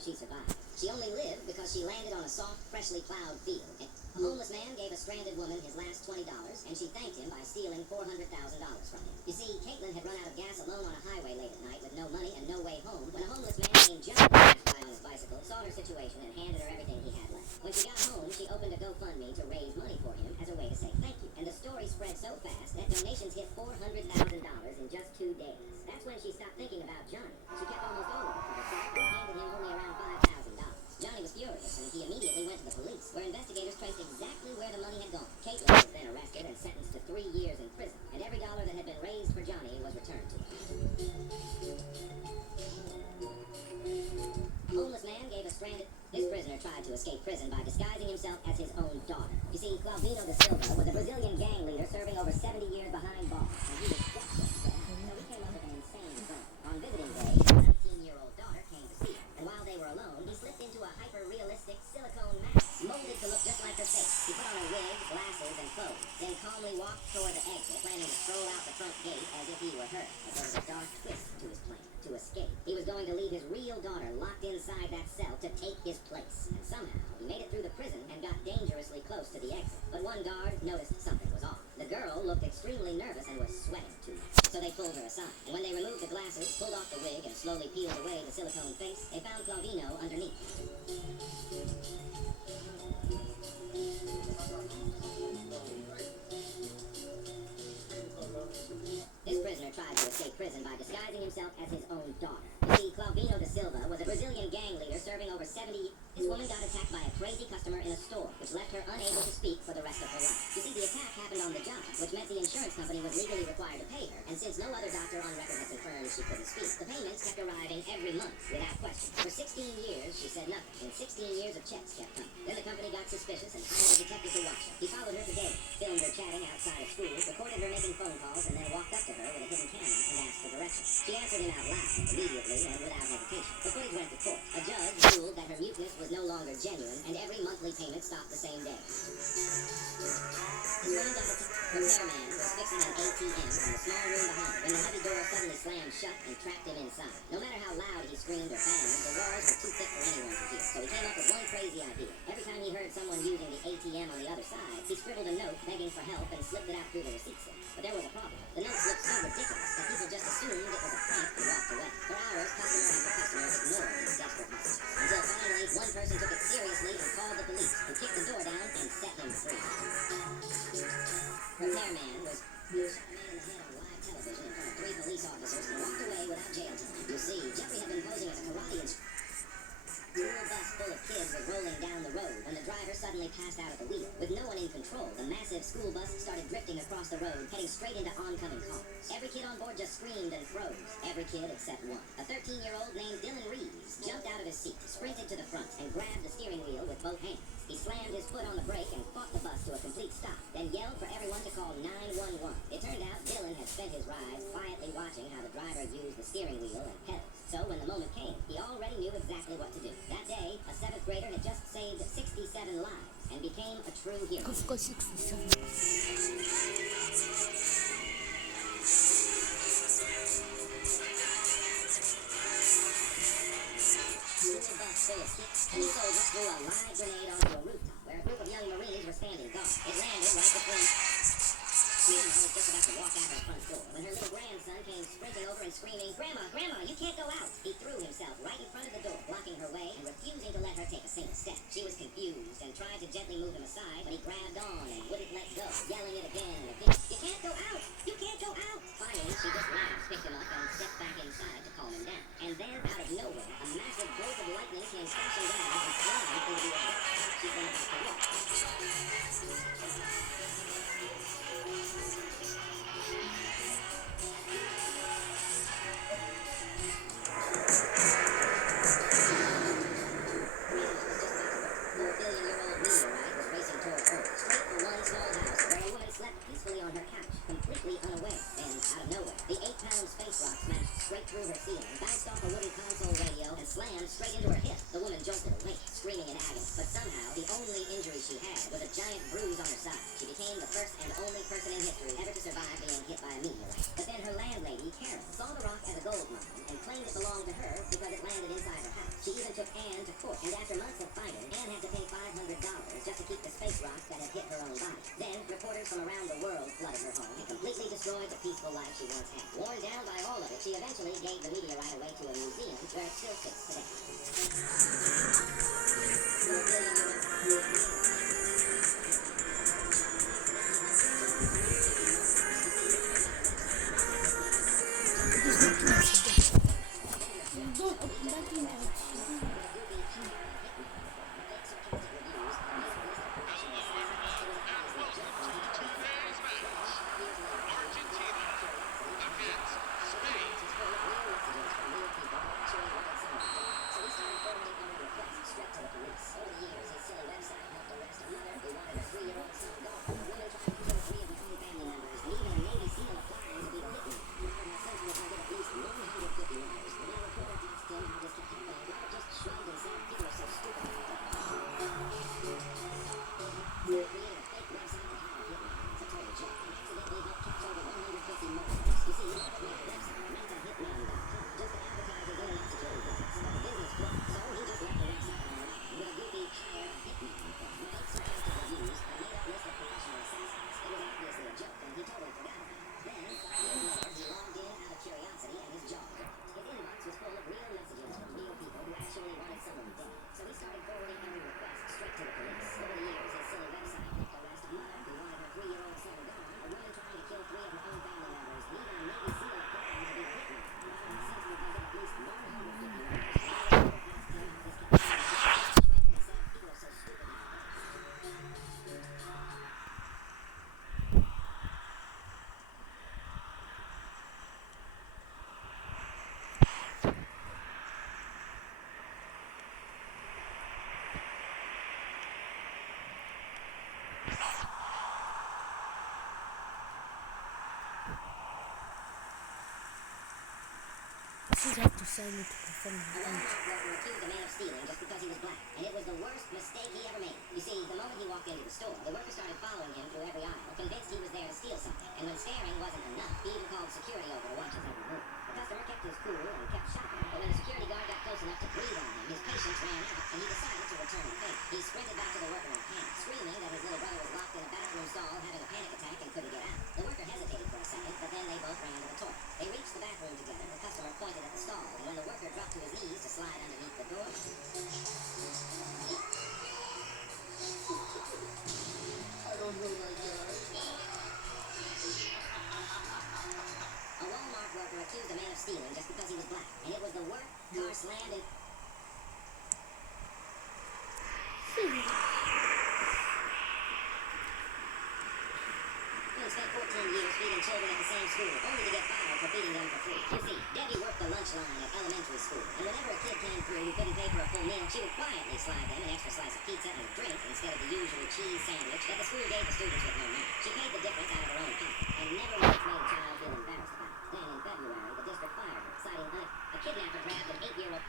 she survived. She only lived because she landed on a soft, freshly plowed field. A homeless man gave a stranded woman his last $20, and she thanked him by stealing $400,000 from him. You see, Caitlin had run out of gas alone on a highway late at night with no money and no way home when a homeless man named John passed by on his bicycle, saw her situation, and handed her everything he had left. When she got home, she opened a GoFundMe to raise money for him as a way to say thank you. And the story spread so fast that donations hit $400,000 in just 2 days. That's when she stopped thinking about Johnny. She kept almost all of it for herself and handed him only around $5,000. Johnny was furious, and he immediately went to the police, where investigators traced exactly where the money had gone. Caitlin was then arrested and sentenced to 3 years in prison, and every dollar that had been raised for Johnny was returned to him. A homeless man gave a stranded... This prisoner tried to escape prison by disguising himself as his own daughter. You see, Claudino da Silva was a Brazilian gang leader serving over 70 years behind bars, and he was desperate to get out. So he came up with an insane plan. On visiting day, his 19-year-old daughter came to see him, and while they were alone, he slipped into a hyper-realistic silicone mask, molded to look just like her face. He put on a wig, glasses, and clothes, then calmly walked toward the exit, planning to stroll out the front gate as if he were her. But there was a dark twist to his plan. To escape, he was going to leave his real daughter locked inside that cell to take his place. And somehow, he made it through the prison and got dangerously close to the exit. But one guard noticed something was off. The girl looked extremely nervous and was sweating too much. So they pulled her aside. And when they removed the glasses, pulled off the wig, and slowly peeled away the silicone face, they found Claudino underneath. This prisoner tried to escape prison by disguising himself as his own daughter. You see, Claudino da Silva was a Brazilian gang leader serving over 70... This woman got attacked by a crazy customer in a store, which left her unable to speak for the rest of her life. You see, the attack happened on the job, which meant the insurance company was legally required to pay her, and since no other doctor on record had confirmed she couldn't speak, the payments kept arriving every month, without question. For 16 years, she said nothing, and 16 years of checks kept coming. Then the company got suspicious and hired a detective to watch her. He followed her today, filmed her chatting outside of school, recorded her making phone calls, and then walked up to her with a hidden camera and asked for directions. She answered him out loud, immediately, and without hesitation. The footage went to court. A judge ruled that her muteness was no longer genuine, and every monthly payment stopped the same day. This woman got a repairman was fixing an ATM in the small room behind when the heavy door suddenly slammed shut and trapped him inside. No matter how loud he screamed or banged, the walls were too thick for anyone to hear. So he came up with one crazy idea. Every time he heard someone using the ATM on the other side, he scribbled a note begging for help and slipped it out through the receipt slip. But there was a problem. The notes looked so ridiculous that people just assumed it was a prank and walked away. For hours, customer after customer ignored these desperate messages. Until finally, one person took it seriously and called the police, who kicked the door down and set him free. Repairman was shot a man in the head on live television in front of 3 police officers and walked away without jail time. You see, Jeffrey had been posing as a karate instructor. A school bus full of kids was rolling down the road when the driver suddenly passed out at the wheel. With no one in control, the massive school bus started drifting across the road, heading straight into oncoming cars. Every kid on board just screamed and froze. Every kid except one. A 13-year-old named Dylan Reeves jumped out of his seat, sprinted to the front, and grabbed the steering wheel with both hands. He slammed his foot on the brake and fought the bus to a complete stop, then yelled for everyone to call 911. It turned out Dylan had spent his rides quietly watching how the driver used the steering wheel and pedals. So when the moment came, he already knew exactly what to do. That day, a 7th grader had just saved 67 lives and became a true hero. School bus full of kids, and the soldiers threw a live grenade onto a rooftop where a group of young Marines were standing guard. It landed right between... Grandma was just about to walk out her front door when her little grandson came sprinting over and screaming, "Grandma, Grandma, you can't go out!" He threw himself right in front of the door, blocking her way and refusing to let her take a single step. She was confused and tried to gently move him aside, but he grabbed on and wouldn't let go, yelling it again and again. "You can't go out! You can't go out!" Finally, she just laughed, picked him up, and stepped back inside to calm him down. And then, out of nowhere, a massive bolt of lightning came crashing down and slammed into the exact spot she'd been about to walk. Completely unaware, and out of nowhere, the 8-pound space rock smashed straight through her ceiling, bounced off a wooden console radio, and slammed straight into her hip. The woman jolted awake, screaming in agony, but somehow the only injury she had was a giant bruise on her side. She became the first and only person in history ever to survive being hit by a meteorite. But then her landlady, Karen, saw the rock as a gold mine and claimed it belonged to her because it landed inside her house. She even took Anne to court, and after months of fighting, Anne had to pay $500 just to keep the space rock that had hit her own body. Then, reporters from around the world flooded her home and completely destroyed the peaceful life she once had. Worn down by all of it, she eventually gave the meteorite away to a museum where it still sits today. She's have to say me to confirm A Walmart worker accused a man of stealing just because he was black, and it was the worst mistake he ever made. You see, the moment he walked into the store, the worker started following him through every aisle, convinced he was there to steal something. And when staring wasn't enough, he even called security over to watch his every move. The customer kept his cool and kept shopping, but when the security guard got close enough to breathe on him, his patience ran out, and he decided to return the favor. He sprinted back to the worker in panic, screaming that his little brother was locked in a bathroom stall having a panic attack and couldn't get out. The worker hesitated for a second, but then they both ran to the toilet. They reached the bathroom together, the customer pointed at the stall, and when the worker dropped to his knees to slide underneath the door, I don't know that guy. a Walmart worker accused a man of stealing just because he was black, and it was the worst. Car slammed and he spent 14 years feeding children at the same school, only to get fired for feeding them for free. You see, Debbie worked the lunch line at elementary school, and whenever a kid came through who couldn't pay for a full meal, she would quietly slide them an extra slice of pizza and a drink instead of the usual cheese sandwich that the school gave the students with no money. She paid the difference out of her own pocket, and never once made a child feel embarrassed about it. Then in February, the district fired her, citing a kidnapper grabbed an 8-year-old.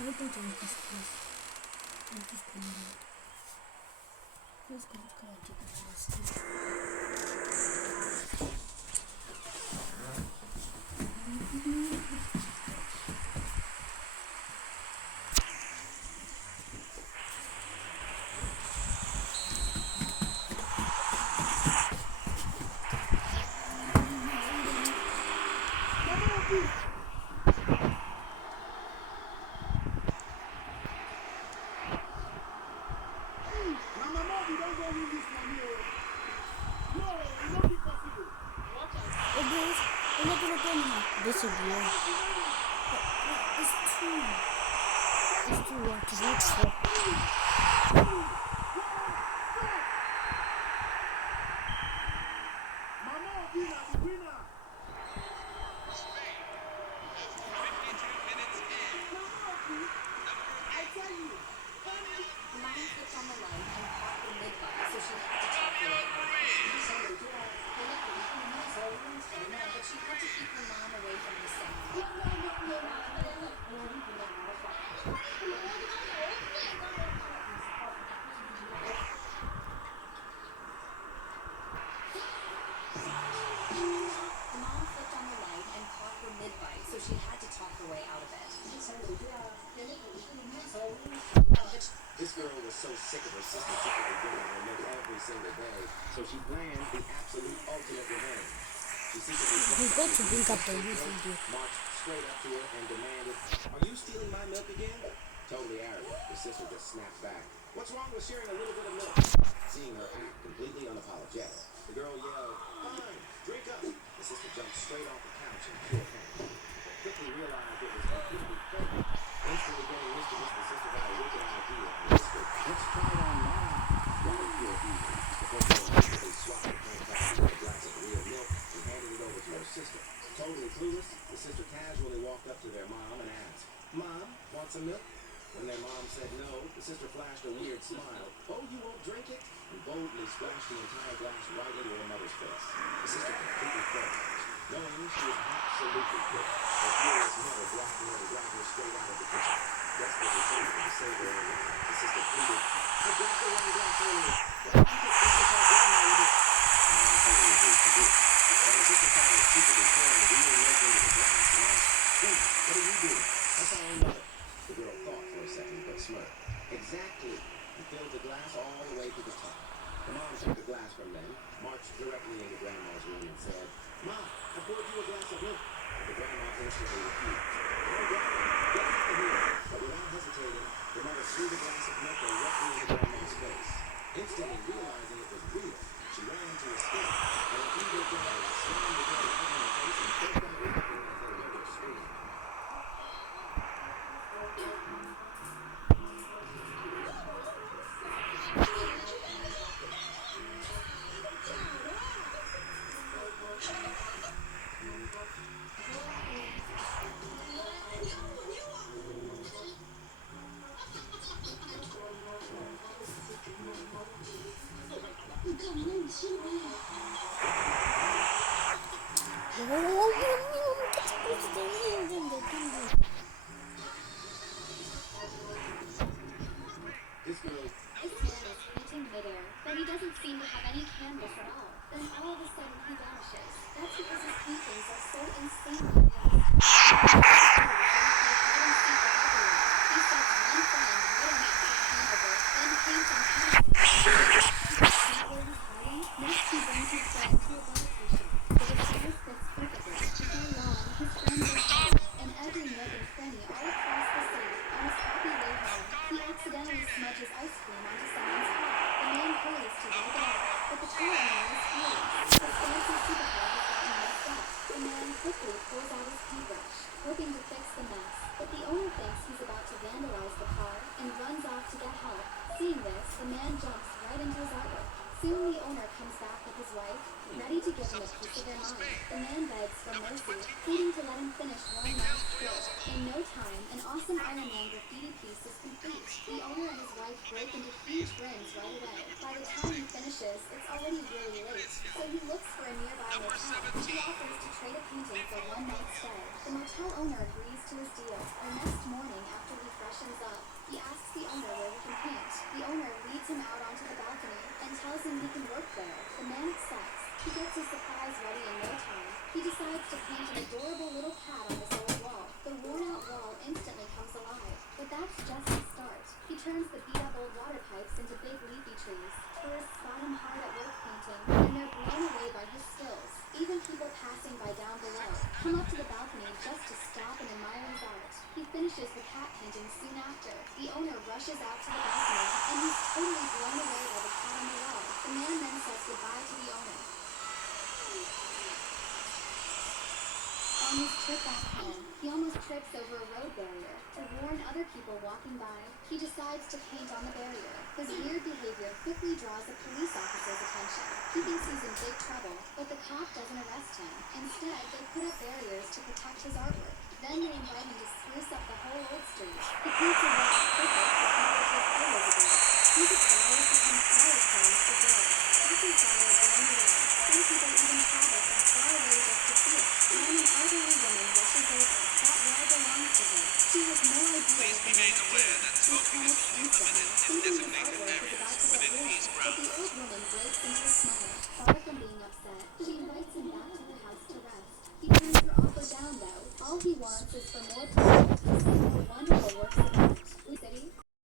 Sabe por qué antes que es que Mama Mobi, don't go win this one here. No, it not be possible. Watch out. Oh, guys, I'm not gonna come here. This is weird. It's too. It's too hard to wait for. Mama Mobi, na the winner. I tell you. Mom slipped on the line and caught the mid-body, so she had to chop her way out of it. But she had to keep her mom away from the sand. The mom slipped on the line and caught her mid-body, so she had to talk her way out of it. This girl was so sick of her sister secretly giving her milk every single day, so she planned the absolute ultimate revenge. She secretly He's going to bring up the YouTube. marched straight up to her and demanded, "Are you stealing my milk again?" Totally arrogant, the sister just snapped back. "What's wrong with sharing a little bit of milk?" Seeing her act completely unapologetic, the girl yelled, "Fine, drink up." The sister jumped straight off the couch in pure panic. Quickly realized it was completely fake. Instantly getting mischievous, the sister got a wicked idea and whispered, "Let's try it on mom." Right pure evil. The first girl immediately swapped the contacts for a glass of real milk and handed it over to her sister. Totally clueless, the sister casually walked up to their mom and asked, "Mom, want some milk?" When their mom said no, the sister flashed a weird smile. "Oh, you won't drink it?" And boldly splashed the entire glass right into her mother's face. The sister completely froze. Knowing she was absolutely pissed, her furious mother blocked her and dragged her straight out of the kitchen. Desperately hoping to save her own life, the sister pleaded, "I dropped the wrong glass earlier. Why don't you just drink it right now with it?" The mom totally agreed to do it. But her sister thought was secretly pouring the real milk into the glass and asked, "Wait, what are you doing?" "That's our own mother." The girl thought for a second, but smirked. "Exactly." He filled the glass all the way to the top. The mom took the glass from them, marched directly into Grandma's room and said, "Mom, I poured you a glass of milk." The grandma instantly refused. "No, Grandma, get out of here." But without hesitating, the mother threw the glass of milk directly into Grandma's face. Instantly realizing it was real, she ran to escape, and her evil daughter slammed the door right in her face and broke out laughing as they heard her scream. This girl This man is painting midair, but he doesn't seem to have any canvas at all. Then all of a sudden he vanishes. That's because his paintings are so insanely fast. He sets one frame right on top of the canvas, then paints on top of it. See where he's hiding? Next he brings his friend to a gas station. The disguise fits perfectly. Before long, his friends are home, and every nook and cranny all across the city, on his happy way home, he accidentally smudges ice cream onto someone's hat. The man hurries to wipe it off, but the car owner is furious. His fancy supercar has gotten messed up. The man quickly pulls out his paintbrush, hoping to fix the mess, but the owner thinks he's about to vandalize the car and runs off to get help. Seeing this, the man jumps right into his artwork. Soon the owner comes back with his wife, ready to give him a piece of their mind. The man begs for mercy, pleading to let him finish one last stroke. In no time, an awesome Iron Man graffiti piece is complete. The owner and his wife break into huge grins right away. By the time he finishes, it's already really late, so he looks for a nearby motel. He offers to trade a painting for one night's stay. The motel owner agrees to his deal, and next morning, after he freshens up, he asks the owner where he can paint. The owner leads him out onto the balcony and tells him he can work there. The man accepts. He gets his supplies ready in no time. He decides to paint an adorable little cat on this old wall. The worn-out wall instantly comes alive. But that's just the start. He turns the beat-up old water pipes into big leafy trees. Tourists spot him hard at work painting, and they're blown away by his skills. Even people passing by down below come up to the balcony just to stop and admire his art. He finishes the cat painting soon after. The owner rushes out to the balcony, and he's totally blown away by the cat on the wall. The man then says goodbye to the owner. On his trip back home, he almost trips over a road barrier. To warn other people walking by, he decides to paint on the barrier. His weird behavior quickly draws a police officer's attention. He thinks he's in big trouble, but the cop doesn't arrest him. Instead, they put up barriers to protect his artwork. Then they invite him to spruce up the whole old street. He paints a wall perfect for people to take photos again. These flowers become flower crowns for girls. Every flower blown away. Some people even travel from far away just to see it. When an elderly woman rushes over, that wall belongs to her. She has no idea. Please be made aware that smoking is only permitted in designated areas within these But grounds. the old woman breaks into a smile. Far from being upset, she invites him back to the house to rest. He turns her offer down though. All he wants is for more people to